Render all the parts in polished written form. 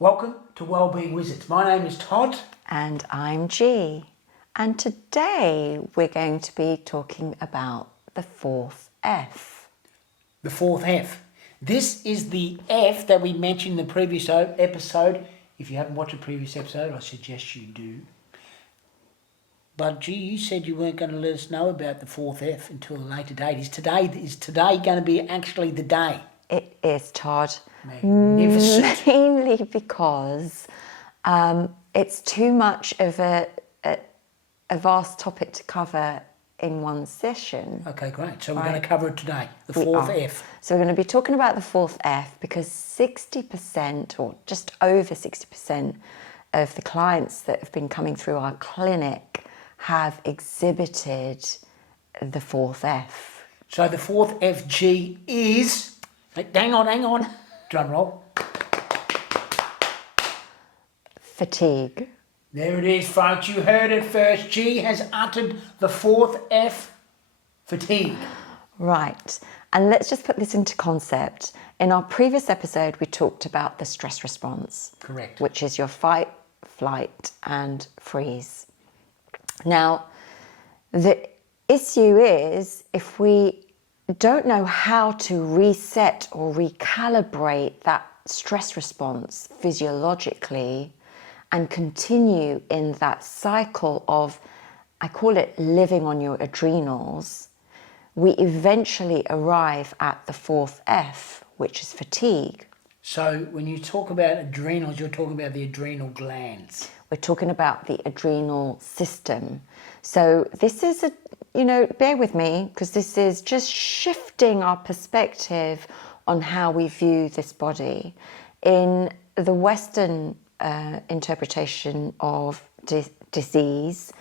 Welcome to Wellbeing Wizards. My name is Todd. And I'm G. And today we're going to be talking about the fourth F. The fourth F. This is the F that we mentioned in the previous episode. If you haven't watched the previous episode, I suggest you do. But G, you said you weren't going to let us know about the fourth F until a later date. Is today going to be actually the day? It is, Todd. Magnificent. Mainly because it's too much of a vast topic to cover in one session. Okay, great. So we're going to cover it today, the We fourth are. F. So we're going to be talking about the fourth F because 60% or just over 60% of the clients that have been coming through our clinic have exhibited the fourth F. So the fourth FG is... Hang on. Drum roll. Fatigue. There it is, folks. You heard it first. G has uttered the fourth F, fatigue. Right. And let's just put this into concept. In our previous episode, we talked about the stress response. Correct. Which is your fight, flight, and freeze. Now, the issue is if we don't know how to reset or recalibrate that stress response physiologically and continue in that cycle of, I call it living on your adrenals, we eventually arrive at the fourth F, which is fatigue. So when you talk about adrenals, you're talking about the adrenal glands. We're talking about the adrenal system. So this is bear with me, because this is just shifting our perspective on how we view this body. In the Western interpretation of disease,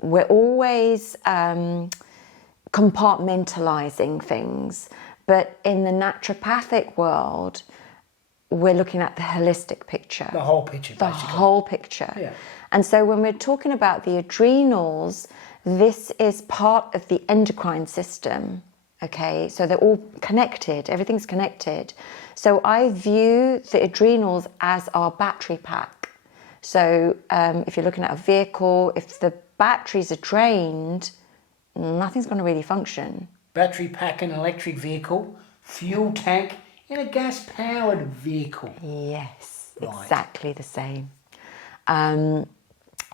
we're always compartmentalizing things. But in the naturopathic world, we're looking at the holistic picture. The whole picture, basically. The whole picture. Yeah. And so when we're talking about the adrenals, this is part of the endocrine system, okay? So they're all connected, everything's connected. So I view the adrenals as our battery pack. So if you're looking at a vehicle, if the batteries are drained, nothing's going to really function. Battery pack in an electric vehicle, fuel tank in a gas-powered vehicle. Yes, Right. Exactly the same.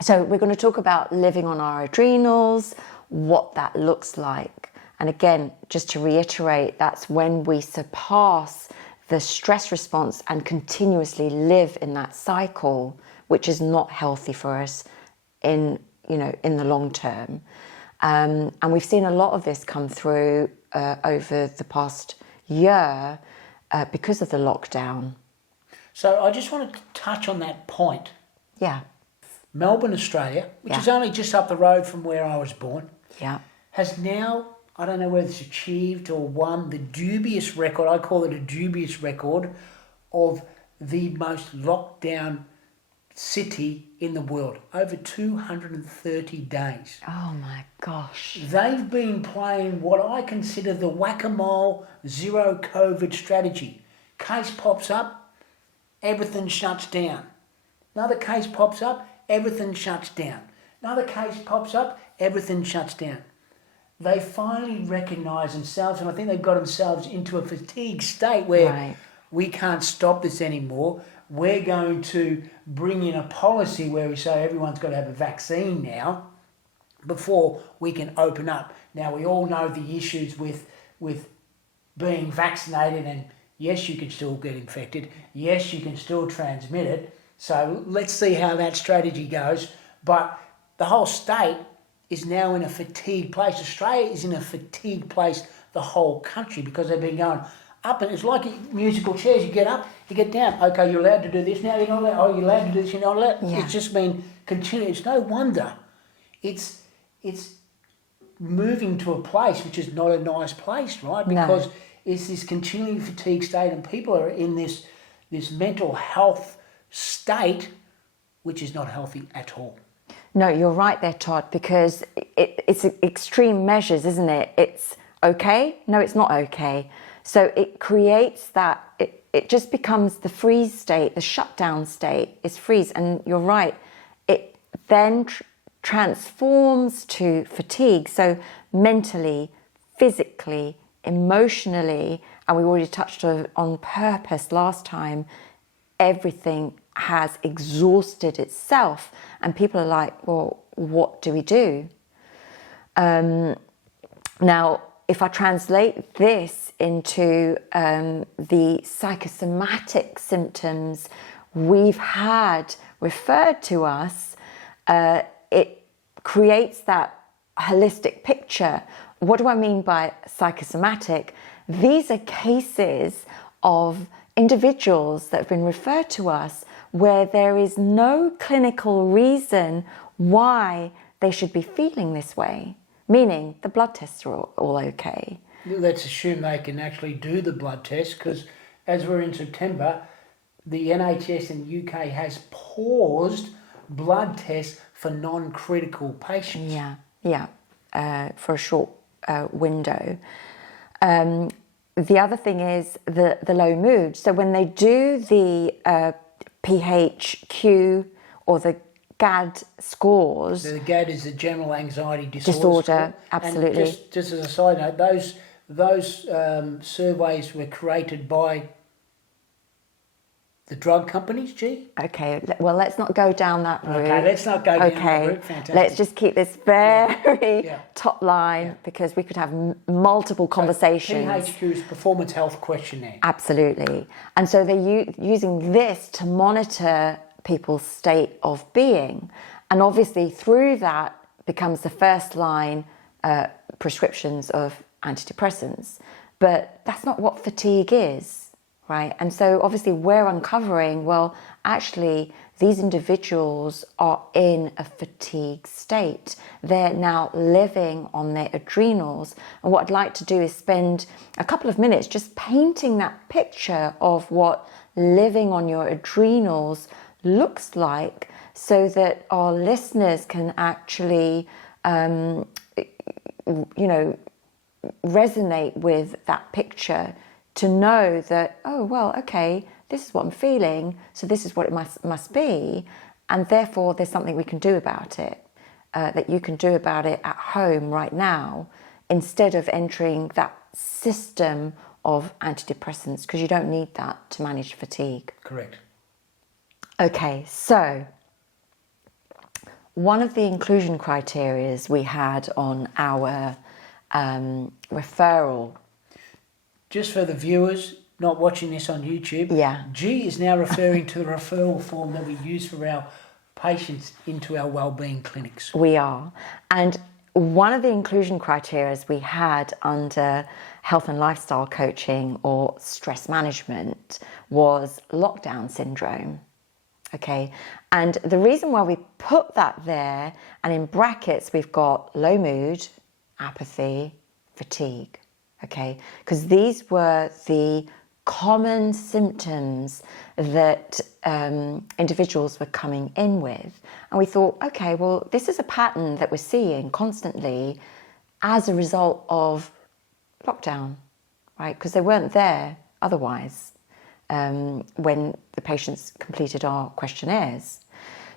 So we're going to talk about living on our adrenals, what that looks like. And again, just to reiterate, that's when we surpass the stress response and continuously live in that cycle, which is not healthy for us in the long term. And we've seen a lot of this come through over the past year because of the lockdown. So I just wanted to touch on that point. Yeah. Melbourne, Australia, which Yeah. is only just up the road from where I was born, Yeah. has now, I don't know whether it's achieved or won, the dubious record, I call it a dubious record, of the most locked down city in the world. Over 230 days. Oh my gosh. They've been playing what I consider the whack-a-mole zero COVID strategy. Case pops up, everything shuts down. Another case pops up, everything shuts down. Another case pops up, everything shuts down. They finally recognise themselves, and I think they've got themselves into a fatigue state where we can't stop this anymore. We're going to bring in a policy where we say everyone's got to have a vaccine now before we can open up. Now, we all know the issues with being vaccinated, and yes, you can still get infected. Yes, you can still transmit it. So let's see how that strategy goes. But the whole state is now in a fatigue place. Australia is in a fatigue place, the whole country, because they've been going up, and it's like musical chairs. You get up, you get down. Okay, you're allowed to do this now. You're not allowed. Oh, you're allowed to do this. You're not allowed. Yeah. It's just been continuous. It's no wonder. It's moving to a place which is not a nice place, right? Because it's this continuing fatigue state, and people are in this mental health state which is not healthy at all. No, you're right there, Todd, because it's extreme measures, isn't it? It's okay, no, it's not okay. So it creates that, it just becomes the freeze state, the shutdown state is freeze. And you're right, it then transforms to fatigue. So mentally, physically, emotionally, and we already touched on purpose last time, everything has exhausted itself. And people are like, well, what do we do? Now, if I translate this into the psychosomatic symptoms we've had referred to us, it creates that holistic picture. What do I mean by psychosomatic? These are cases of individuals that have been referred to us where there is no clinical reason why they should be feeling this way, meaning the blood tests are all okay. Let's assume they can actually do the blood test, because as we're in September, the NHS in the UK has paused blood tests for non-critical patients. For a short window. The other thing is the low mood. So when they do the PHQ or the GAD scores. So the GAD is the general anxiety disorder. Absolutely. And just as a side note, those surveys were created by the drug companies, Okay, well, let's not go down that route. Okay, let's not go down that route. Fantastic. Let's just keep this very top line because we could have multiple conversations. PHQ's Performance Health Questionnaire. Absolutely. And so they're using this to monitor people's state of being. And obviously through that becomes the first line prescriptions of antidepressants. But that's not what fatigue is. Right. And so obviously we're uncovering, well, actually, these individuals are in a fatigue state. They're now living on their adrenals. And what I'd like to do is spend a couple of minutes just painting that picture of what living on your adrenals looks like so that our listeners can actually, resonate with that picture. To know that, oh, well, okay, this is what I'm feeling, so this is what it must be, and therefore there's something we can do about it, that you can do about it at home right now, instead of entering that system of antidepressants, because you don't need that to manage fatigue. Correct. Okay, so one of the inclusion criteria we had on our referral. Just for the viewers not watching this on YouTube, G is now referring to the referral form that we use for our patients into our wellbeing clinics. We are. And one of the inclusion criteria we had under health and lifestyle coaching or stress management was lockdown syndrome. Okay. And the reason why we put that there, and in brackets, we've got low mood, apathy, fatigue. Okay, because these were the common symptoms that individuals were coming in with. And we thought, okay, well, this is a pattern that we're seeing constantly as a result of lockdown, right? Because they weren't there otherwise when the patients completed our questionnaires.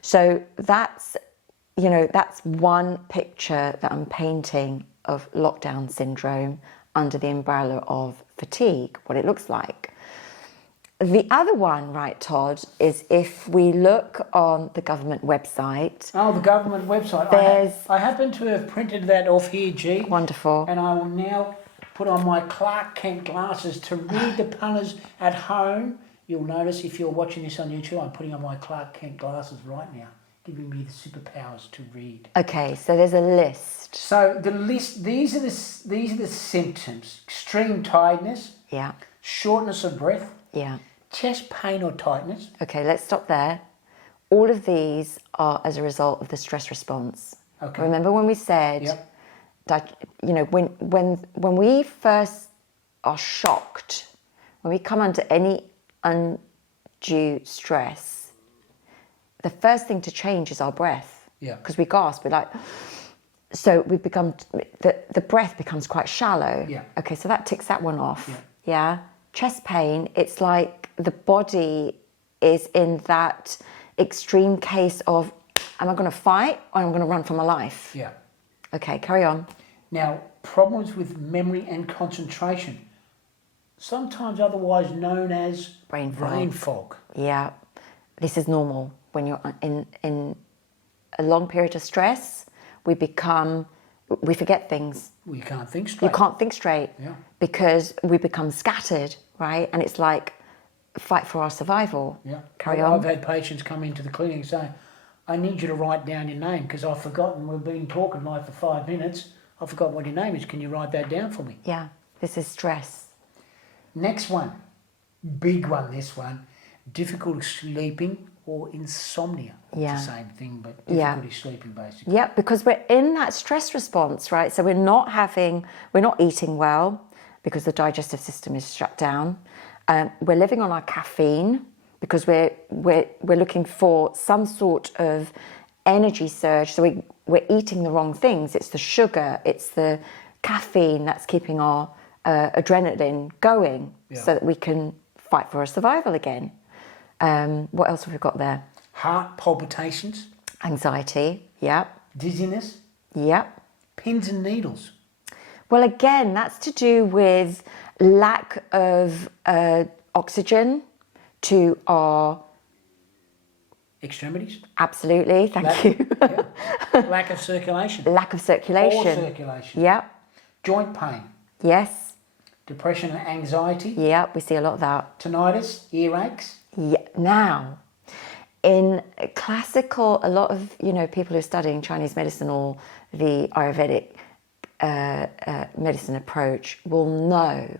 So that's one picture that I'm painting of lockdown syndrome under the umbrella of fatigue, what it looks like. The other one, right, Todd, is if we look on the government website. Oh, the government website. I happen to have printed that off here, G. Wonderful. And I will now put on my Clark Kent glasses to read the punters at home. You'll notice if you're watching this on YouTube, I'm putting on my Clark Kent glasses right now, giving me the superpowers to read. Okay, so there's a list. So the list, these are the symptoms: extreme tiredness, shortness of breath, chest pain or tightness. Okay, let's stop there. All of these are as a result of the stress response. Okay. Remember when we said that, when we first are shocked, when we come under any undue stress, the first thing to change is our breath. Yeah. Because we gasp, we're like. So we've become, the breath becomes quite shallow. Yeah. Okay, so that ticks that one off. Yeah. Chest pain, it's like the body is in that extreme case of, am I going to fight or am I going to run for my life? Yeah. Okay, carry on. Now, problems with memory and concentration, sometimes otherwise known as Brain fog. Yeah, this is normal. When you're in a long period of stress, we forget things. We can't think straight. You can't think straight because we become scattered, right? And it's like fight for our survival. Yeah. Carry on. I've had patients come into the clinic saying, I need you to write down your name because I've forgotten. We've been talking like for 5 minutes. I've forgotten what your name is. Can you write that down for me? Yeah, this is stress. Next one, big one, this one, difficulty sleeping or insomnia. Yeah. It's the same thing, but difficulty sleeping basically. Yeah, because we're in that stress response, right? So we're not eating well because the digestive system is shut down. We're living on our caffeine because we're looking for some sort of energy surge. So we're eating the wrong things. It's the sugar, it's the caffeine that's keeping our adrenaline going so that we can fight for our survival again. What else have we got there? Heart palpitations. Anxiety, Dizziness. Pins and needles. Well, again, that's to do with lack of oxygen to our extremities. Absolutely, thank you. Lack of circulation. Lack of circulation. Poor circulation. Yeah. Joint pain. Yes. Depression and anxiety. Yeah, we see a lot of that. Tinnitus, earaches. Yeah. Now, in classical, a lot of people who are studying Chinese medicine or the Ayurvedic medicine approach will know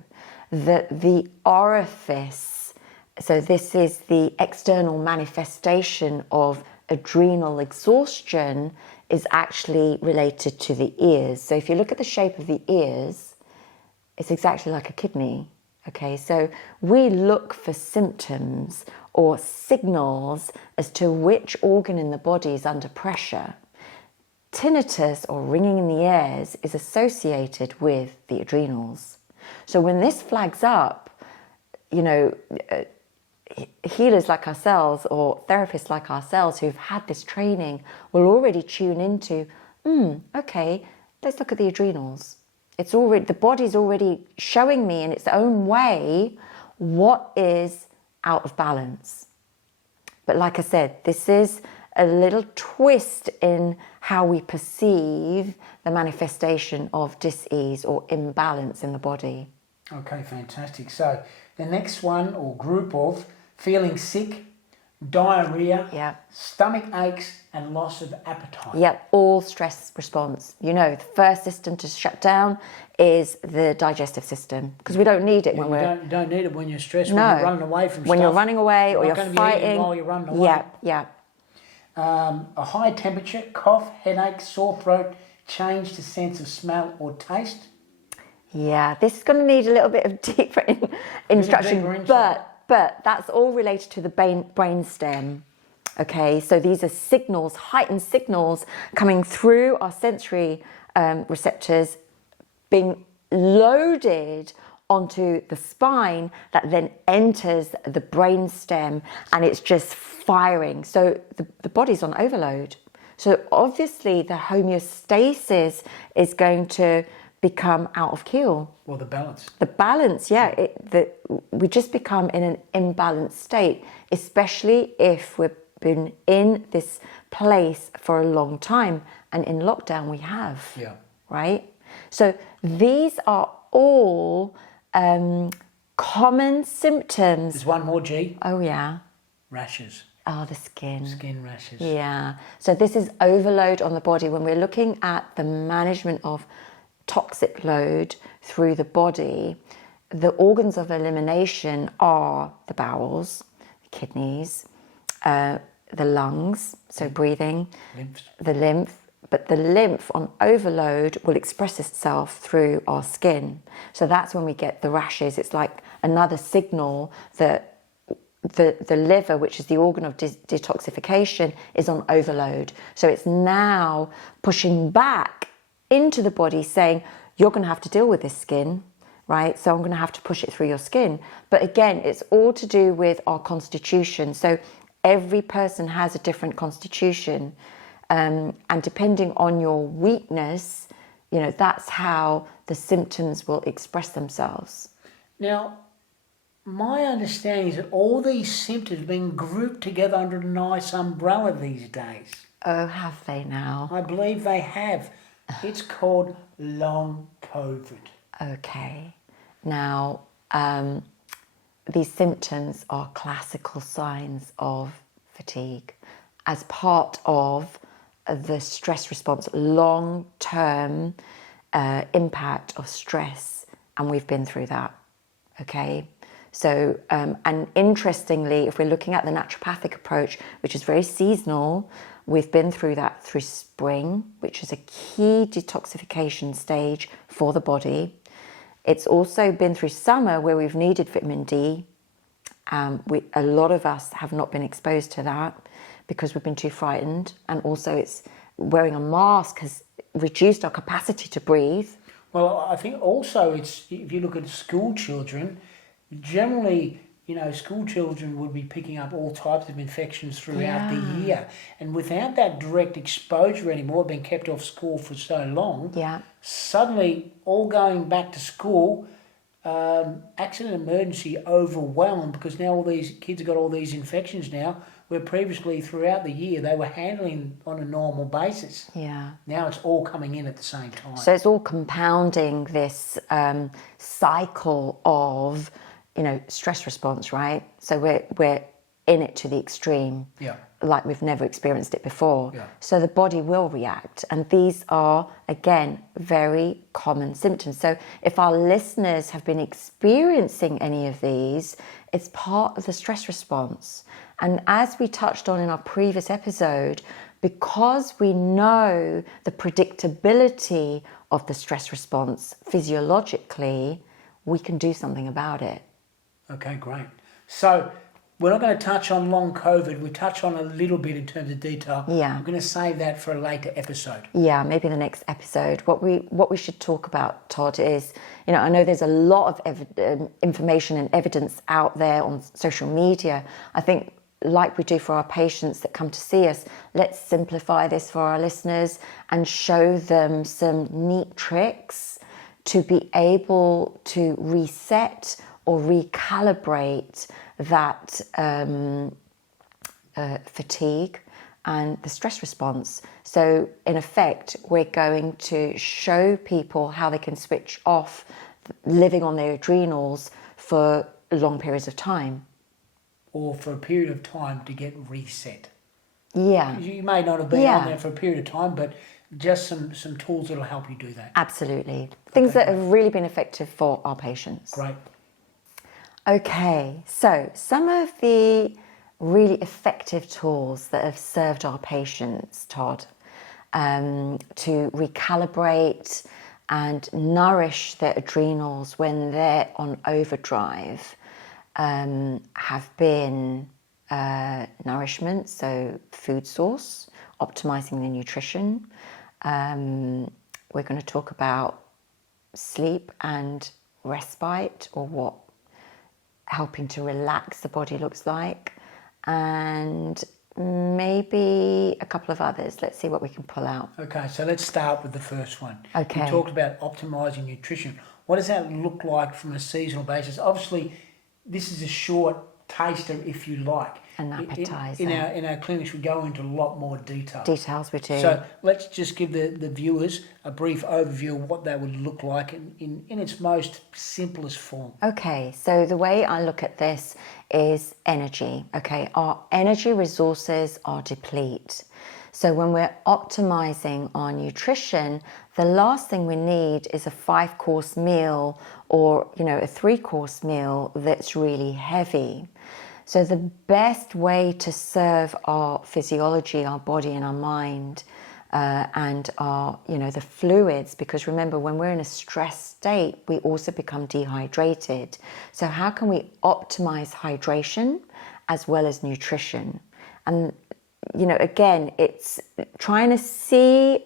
that the orifice, so this is the external manifestation of adrenal exhaustion, is actually related to the ears. So if you look at the shape of the ears, it's exactly like a kidney. Okay, so we look for symptoms or signals as to which organ in the body is under pressure. Tinnitus or ringing in the ears is associated with the adrenals. So when this flags up, healers like ourselves or therapists like ourselves who've had this training will already tune into, okay, let's look at the adrenals. It's already, the body's already showing me in its own way what is out of balance. But like I said, this is a little twist in how we perceive the manifestation of dis-ease or imbalance in the body. Okay, fantastic. So the next one or group of feeling sick, diarrhea, stomach aches and loss of appetite. Yep, all stress response. The first system to shut down is the digestive system because we don't need it when we're... You don't need it when you're stressed, no. when you're running away from when stuff. you're running away or you're fighting. While you're running away. Yeah. A high temperature, cough, headache, sore throat, change to sense of smell or taste. Yeah, this is going to need a little bit of deeper instruction, but that's all related to the brain stem. Okay, so these are signals, heightened signals coming through our sensory receptors, being loaded onto the spine that then enters the brain stem and it's just firing. So the body's on overload. So obviously the homeostasis is going to become out of keel. Well, the balance. The balance, we just become in an imbalanced state, especially if we've been in this place for a long time. And in lockdown we have, right? So these are all common symptoms. There's one more, G. Oh, yeah. Rashes. Oh, the skin. Skin rashes. Yeah. So this is overload on the body. When we're looking at the management of toxic load through the body, the organs of elimination are the bowels, the kidneys, the lungs, so breathing, the lymph. But the lymph on overload will express itself through our skin. So that's when we get the rashes. It's like another signal that the liver, which is the organ of detoxification, is on overload. So it's now pushing back into the body saying, you're going to have to deal with this skin right? So I'm going to have to push it through your skin. But again, it's all to do with our constitution. So every person has a different constitution. And depending on your weakness, that's how the symptoms will express themselves. Now, my understanding is that all these symptoms have been grouped together under a nice umbrella these days. Oh, have they now? I believe they have. It's called long COVID. Okay. Now, these symptoms are classical signs of fatigue as part of the stress response, long-term impact of stress. And we've been through that. Okay. So, and interestingly, if we're looking at the naturopathic approach, which is very seasonal, we've been through that through spring, which is a key detoxification stage for the body. It's also been through summer where we've needed vitamin D. A lot of us have not been exposed to that because we've been too frightened. And also it's wearing a mask has reduced our capacity to breathe. Well, I think also it's, if you look at school children, generally, school children would be picking up all types of infections throughout the year. And without that direct exposure anymore, being kept off school for so long, suddenly all going back to school, accident emergency overwhelmed, because now all these kids have got all these infections now, where previously throughout the year they were handling on a normal basis. Yeah. Now it's all coming in at the same time. So it's all compounding this cycle of, stress response, right? So we're in it to the extreme, like we've never experienced it before. Yeah. So the body will react. And these are, again, very common symptoms. So if our listeners have been experiencing any of these, it's part of the stress response. And as we touched on in our previous episode, because we know the predictability of the stress response physiologically, we can do something about it. Okay, great. So we're not going to touch on long COVID. We touch on a little bit in terms of detail. Yeah. I'm going to save that for a later episode. Yeah, maybe the next episode. What we should talk about, Todd, is, I know there's a lot of information and evidence out there on social media. I think, like we do for our patients that come to see us, let's simplify this for our listeners and show them some neat tricks to be able to reset or recalibrate that fatigue and the stress response. So in effect, we're going to show people how they can switch off living on their adrenals for long periods of time. Or for a period of time to get reset. Yeah. You may not have been on there for a period of time, but just some tools that will help you do that. Absolutely. Things that have really been effective for our patients. Great. Okay, so some of the really effective tools that have served our patients, Todd, to recalibrate and nourish their adrenals when they're on overdrive, have been nourishment, so food source, optimizing the nutrition. We're going to talk about sleep and respite, or what helping to relax the body looks like, and maybe a couple of others. Let's see what we can pull out. Okay, so let's start with the first one. Okay. We talked about optimizing nutrition. What does that look like from a seasonal basis? Obviously, this is a short taster, if you like. An appetizer. In our clinics, we go into a lot more detail. Details we do. So let's just give the viewers a brief overview of what that would look like in its most simplest form. Okay, so the way I look at this is energy. Okay, our energy resources are deplete. So when we're optimizing our nutrition, the last thing we need is a 5-course meal or, a 3-course meal that's really heavy. So the best way to serve our physiology, our body and our mind, and our, the fluids, because remember, when we're in a stress state, we also become dehydrated. So how can we optimize hydration as well as nutrition? And, again, it's trying to see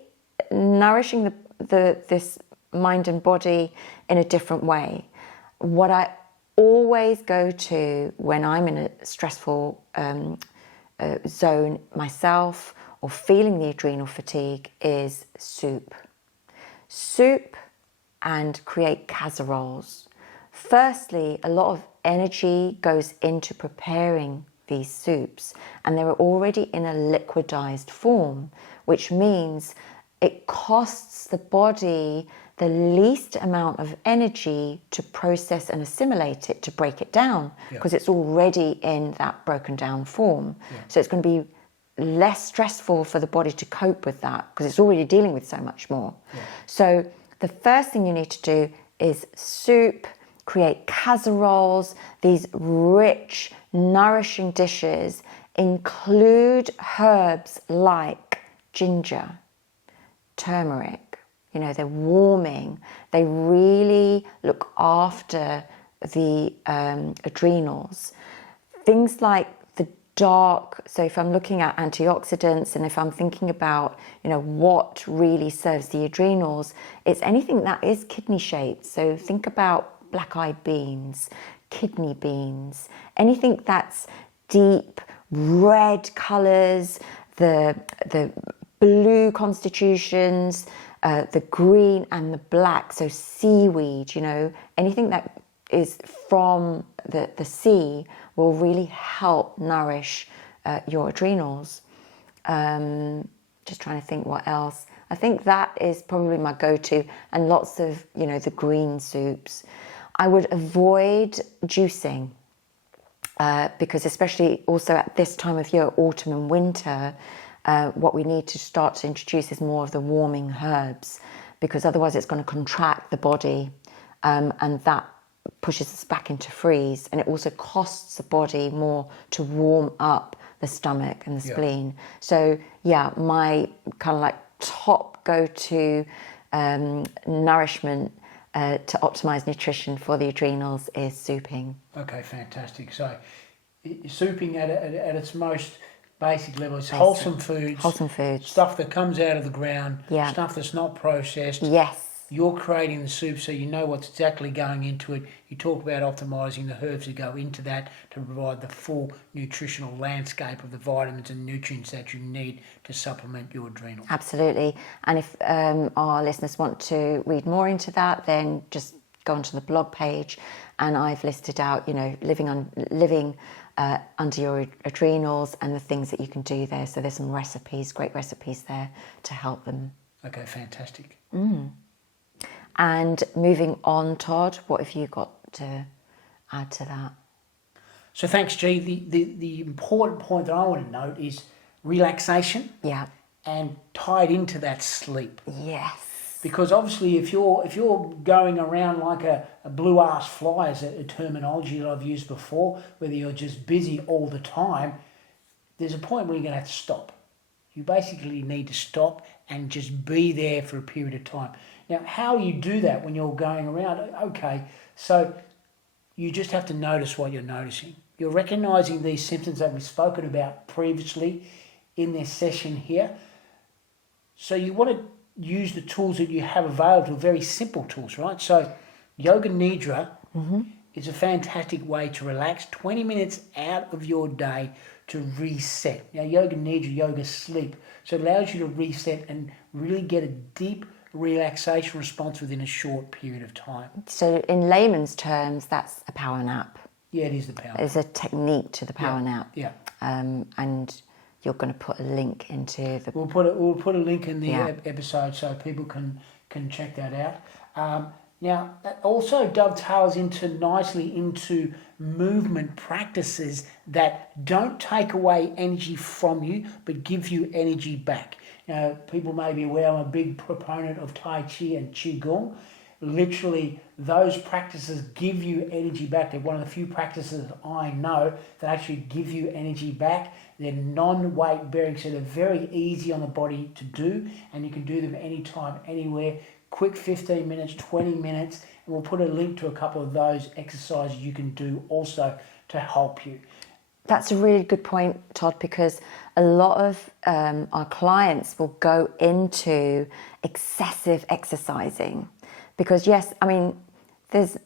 nourishing this mind and body in a different way. what I always go to when I'm in a stressful zone myself or feeling the adrenal fatigue is soup. Soup and create casseroles. Firstly, a lot of energy goes into preparing these soups, and they're already in a liquidized form, which means it costs the body the least amount of energy to process and assimilate it, to break it down, because it's already in that broken down form. So it's going to be less stressful for the body to cope with that, because it's already dealing with so much more. So the first thing you need to do is soup, create casseroles, these rich, nourishing dishes. Include herbs like ginger, turmeric. You know, they're warming. They really look after the adrenals. Things like the dark, so if I'm looking at antioxidants and if I'm thinking about, you know, what really serves the adrenals, it's anything that is kidney shaped. So think about black-eyed beans, kidney beans, anything that's deep red colours, the blue constitutions, the green and the black, so seaweed, you know, anything that is from the sea will really help nourish your adrenals. Just trying to think what else. I think that is probably my go-to, and lots of, you know, the green soups. I would avoid juicing because especially also at this time of year, autumn and winter, what we need to start to introduce is more of the warming herbs, because otherwise it's going to contract the body and that pushes us back into freeze, and it also costs the body more to warm up the stomach and the spleen. So yeah, my kind of like top go-to nourishment to optimize nutrition for the adrenals is souping. Okay, fantastic. So souping at its most basic level is wholesome foods. Wholesome foods. Stuff that comes out of the ground. Stuff that's not processed. Yes. You're creating the soup so you know what's exactly going into it. You talk about optimising the herbs that go into that to provide the full nutritional landscape of the vitamins and nutrients that you need to supplement your adrenals. Absolutely. And if our listeners want to read more into that, then just go onto the blog page, and I've listed out, you know, living under your adrenals and the things that you can do there. So there's some recipes, great recipes there to help them. Okay, fantastic. And moving on, Todd, what have you got to add to that? So thanks, G. The important point that I want to note is relaxation. Yeah. And tied into that, sleep. Yes. Because obviously if you're going around like a blue-ass fly, is a terminology that I've used before, whether you're just busy all the time, there's a point where you're going to have to stop. You basically need to stop and just be there for a period of time. Now, how you do that when you're going around, okay, so you just have to notice what you're noticing. You're recognising these symptoms that we've spoken about previously in this session here. So you want to use the tools that you have available, very simple tools, right? So Yoga Nidra is a fantastic way to relax, 20 minutes out of your day to reset. Now, Yoga Nidra, yoga sleep, so it allows you to reset and really get a deep relaxation response within a short period of time. So in layman's terms, that's a power nap. Yeah, it is the power nap. There's a technique to the power nap. Yeah. And you're going to put a link into the... We'll put a link in the episode so people can check that out. Now, that also dovetails nicely into movement practices that don't take away energy from you, but give you energy back. Now, people may be aware I'm a big proponent of Tai Chi and Qigong. Literally, those practices give you energy back. They're one of the few practices I know that actually give you energy back. They're non-weight bearing, so they're very easy on the body to do, and you can do them anytime, anywhere. Quick 15 minutes, 20 minutes, and we'll put a link to a couple of those exercises you can do also to help you. That's a really good point, Todd, because a lot of our clients will go into excessive exercising. Because yes, I mean, there's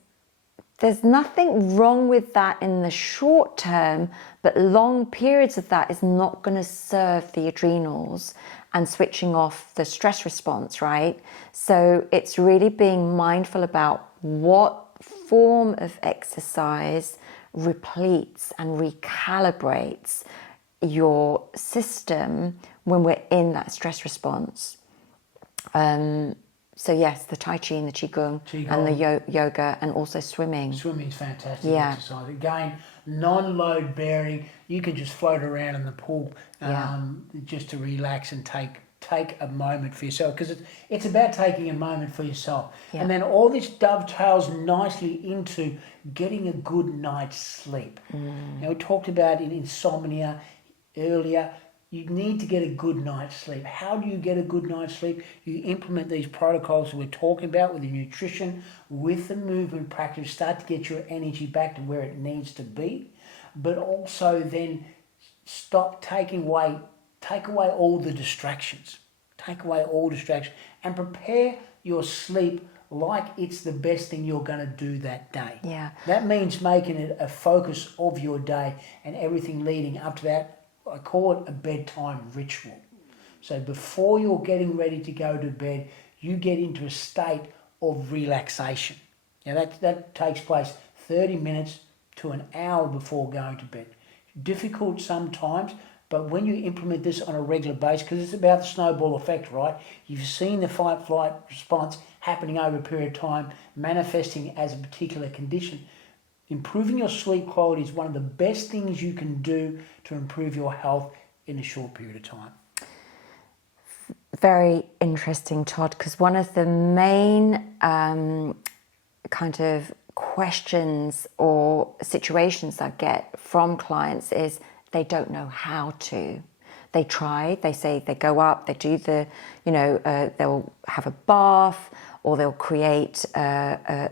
there's nothing wrong with that in the short term, but long periods of that is not going to serve the adrenals and switching off the stress response, right? So it's really being mindful about what form of exercise repletes and recalibrates your system when we're in that stress response. So yes, the Tai Chi and the Qigong and the yoga, and also swimming. Swimming's fantastic exercise. Again, non-load bearing. You can just float around in the pool just to relax and take a moment for yourself, because it's about taking a moment for yourself. Yeah. And then all this dovetails nicely into getting a good night's sleep. Now, we talked about in insomnia earlier. You need to get a good night's sleep. How do you get a good night's sleep? You implement these protocols that we're talking about with the nutrition, with the movement practice, start to get your energy back to where it needs to be, but also then take away all the distractions. Take away all distractions and prepare your sleep like it's the best thing you're going to do that day. Yeah. That means making it a focus of your day and everything leading up to that. I call it a bedtime ritual. So before you're getting ready to go to bed, you get into a state of relaxation. Now that takes place 30 minutes to an hour before going to bed. Difficult sometimes, but when you implement this on a regular basis, because it's about the snowball effect, right? You've seen the fight-flight response happening over a period of time, manifesting as a particular condition. Improving your sleep quality is one of the best things you can do to improve your health in a short period of time. Very interesting, Todd, because one of the main kind of questions or situations I get from clients is they don't know how to. They try, they say they go up, they do the, they'll have a bath, or they'll create a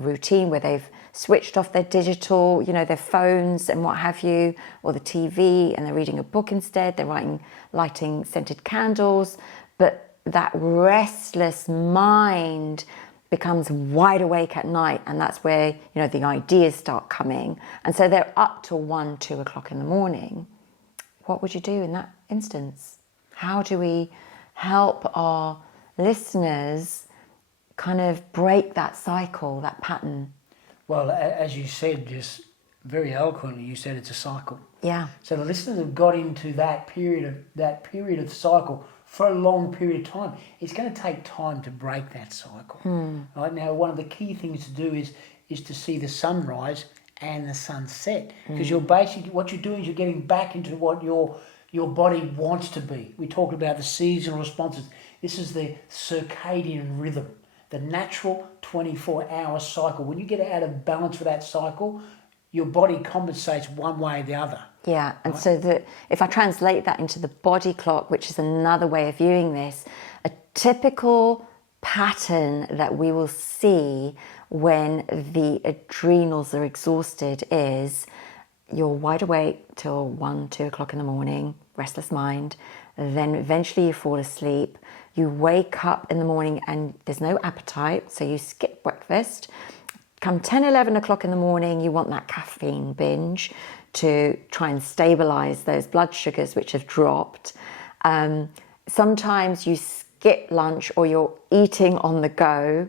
routine where they've switched off their digital, their phones and what have you, or the TV, and they're reading a book instead, they're lighting scented candles, but that restless mind becomes wide awake at night, and that's where, the ideas start coming. And so they're up till 1, 2 o'clock in the morning. What would you do in that instance? How do we help our listeners kind of break that cycle, that pattern? Well, as you said, just very eloquently, you said it's a cycle. Yeah. So the listeners have got into that period of cycle for a long period of time. It's going to take time to break that cycle. Right now, one of the key things to do is to see the sunrise and the sunset, because you're basically, what you're doing is you're getting back into what your body wants to be. We talked about the seasonal responses. This is the circadian rhythm, the natural 24-hour cycle. When you get out of balance with that cycle, your body compensates one way or the other. Yeah, and so if I translate that into the body clock, which is another way of viewing this, a typical pattern that we will see when the adrenals are exhausted is you're wide awake till 1, 2 o'clock in the morning, restless mind, then eventually you fall asleep, you wake up in the morning and there's no appetite, so you skip breakfast. Come 10, 11 o'clock in the morning, you want that caffeine binge to try and stabilize those blood sugars which have dropped. Sometimes you skip lunch or you're eating on the go.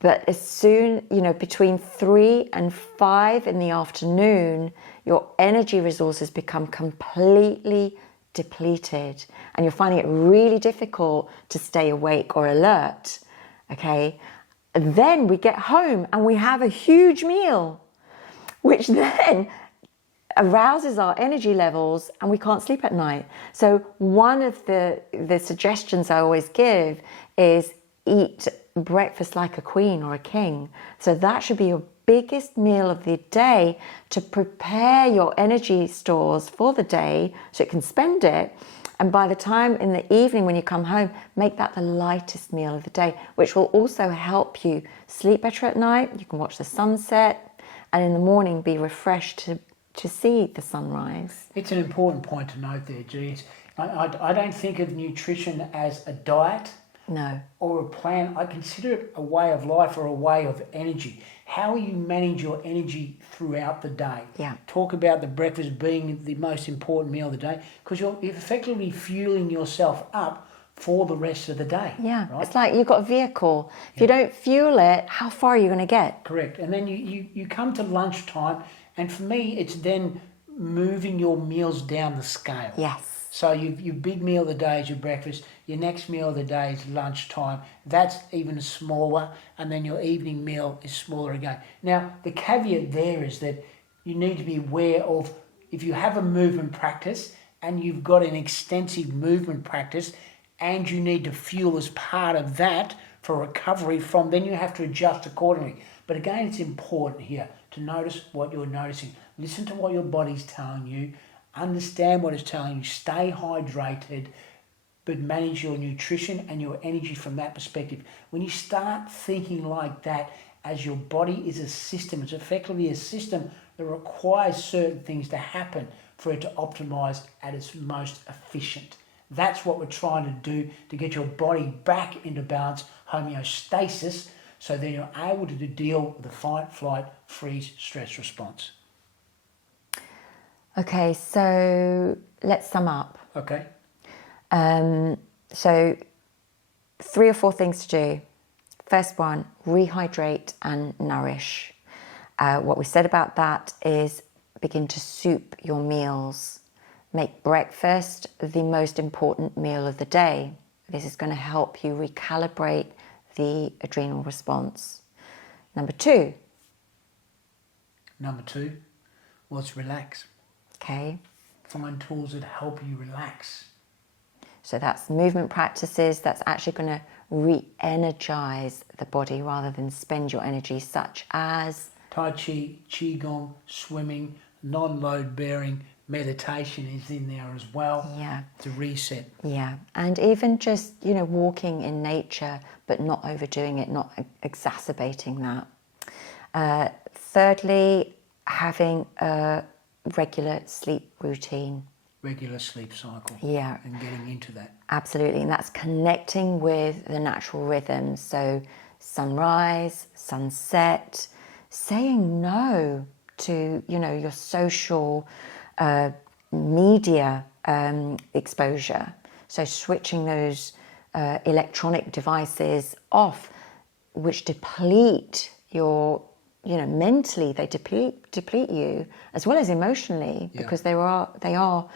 But as soon, between 3 and 5 in the afternoon, your energy resources become completely depleted and you're finding it really difficult to stay awake or alert, okay? And then we get home and we have a huge meal, which then arouses our energy levels and we can't sleep at night. So one of the suggestions I always give is eat breakfast like a queen or a king. So that should be your biggest meal of the day to prepare your energy stores for the day so it can spend it. And by the time in the evening when you come home, make that the lightest meal of the day, which will also help you sleep better at night. You can watch the sunset and in the morning be refreshed to see the sunrise. It's an important point to note there, G. I don't think of nutrition as a diet. No. Or a plan. I consider it a way of life or a way of energy. how you manage your energy throughout the day. Yeah. Talk about the breakfast being the most important meal of the day, because you're effectively fueling yourself up for the rest of the day. Yeah, right? it's like you've got a vehicle. If you don't fuel it, how far are you going to get? Correct. And then you come to lunchtime, and for me, it's then moving your meals down the scale. Yes. So your big meal of the day is your breakfast, your next meal of the day is lunchtime, that's even smaller, and then your evening meal is smaller again. Now, the caveat there is that you need to be aware of, if you have a movement practice and you've got an extensive movement practice and you need to fuel as part of that for recovery from, then you have to adjust accordingly. But again, it's important here to notice what you're noticing. Listen to what your body's telling you. Understand what it's telling you. Stay hydrated, but manage your nutrition and your energy from that perspective. When you start thinking like that, as your body is a system, it's effectively a system that requires certain things to happen for it to optimize at its most efficient. That's what we're trying to do, to get your body back into balance, homeostasis, so then you're able to deal with the fight, flight, freeze, stress response. Okay, so let's sum up. Okay. So 3 or 4 things to do. First one, rehydrate and nourish. What we said about that is begin to soup your meals. Make breakfast the most important meal of the day. This is going to help you recalibrate the adrenal response. Number 2. Number 2, let's relax. Okay. Find tools that help you relax. So that's movement practices that's actually going to re-energize the body rather than spend your energy, such as Tai Chi, Qigong, swimming, non-load bearing, meditation is in there as well. Yeah. To reset. Yeah, and even just, walking in nature, but not overdoing it, not exacerbating that. Thirdly, having a regular sleep routine. Regular sleep cycle. Yeah. And getting into that. Absolutely, and that's connecting with the natural rhythms. So sunrise, sunset, saying no to, your social media exposure. So switching those electronic devices off, which deplete your, mentally they deplete you as well as emotionally, because they are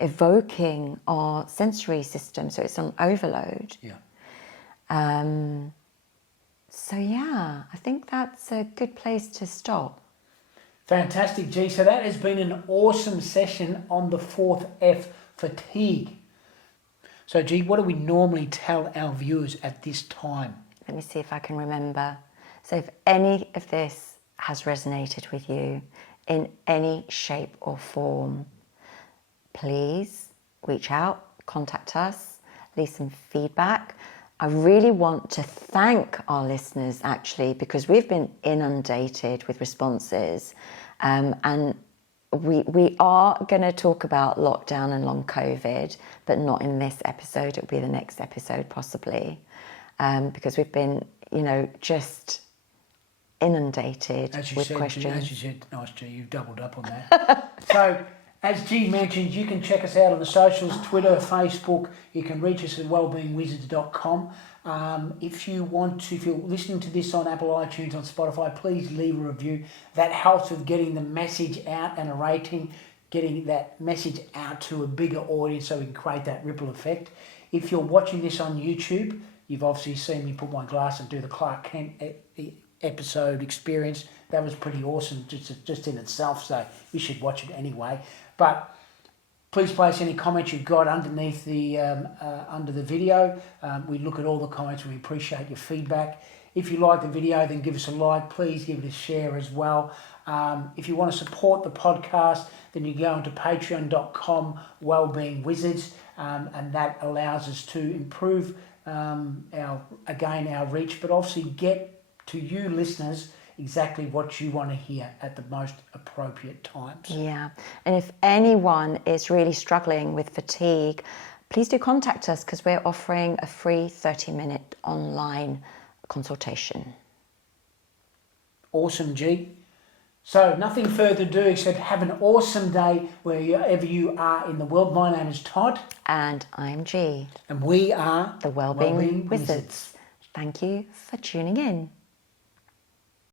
evoking our sensory system, so it's on overload. So yeah, I think that's a good place to stop. Fantastic, G. So that has been an awesome session on the 4th F, fatigue. So G, what do we normally tell our viewers at this time? Let me see if I can remember. So if any of this has resonated with you in any shape or form, please reach out, contact us, leave some feedback. I really want to thank our listeners, actually, because we've been inundated with responses, and we are going to talk about lockdown and long COVID, but not in this episode. It'll be the next episode possibly, because we've been, just inundated with questions. As you said, nice, G, you've doubled up on that. So, as G mentioned, you can check us out on the socials, Twitter, Facebook. You can reach us at wellbeingwizards.com. If you're listening to this on Apple iTunes, on Spotify, please leave a review. That helps with getting the message out and a rating, getting that message out to a bigger audience so we can create that ripple effect. If you're watching this on YouTube, you've obviously seen me put my glass and do the Clark Kent episode experience. That was pretty awesome just in itself, so you should watch it anyway. But please place any comments you've got underneath under the video. We look at all the comments and we appreciate your feedback. If you like the video, then give us a like. Please give it a share as well. If you want to support the podcast, then you go into patreon.com, Wellbeing Wizards, and that allows us to improve our reach, but also get to you listeners exactly what you want to hear at the most appropriate times. Yeah, and if anyone is really struggling with fatigue, please do contact us, because we're offering a free 30-minute online consultation. Awesome, G. So nothing further to do except have an awesome day wherever you are in the world. My name is Todd. And I'm G. And we are The Wellbeing Wizards. Thank you for tuning in.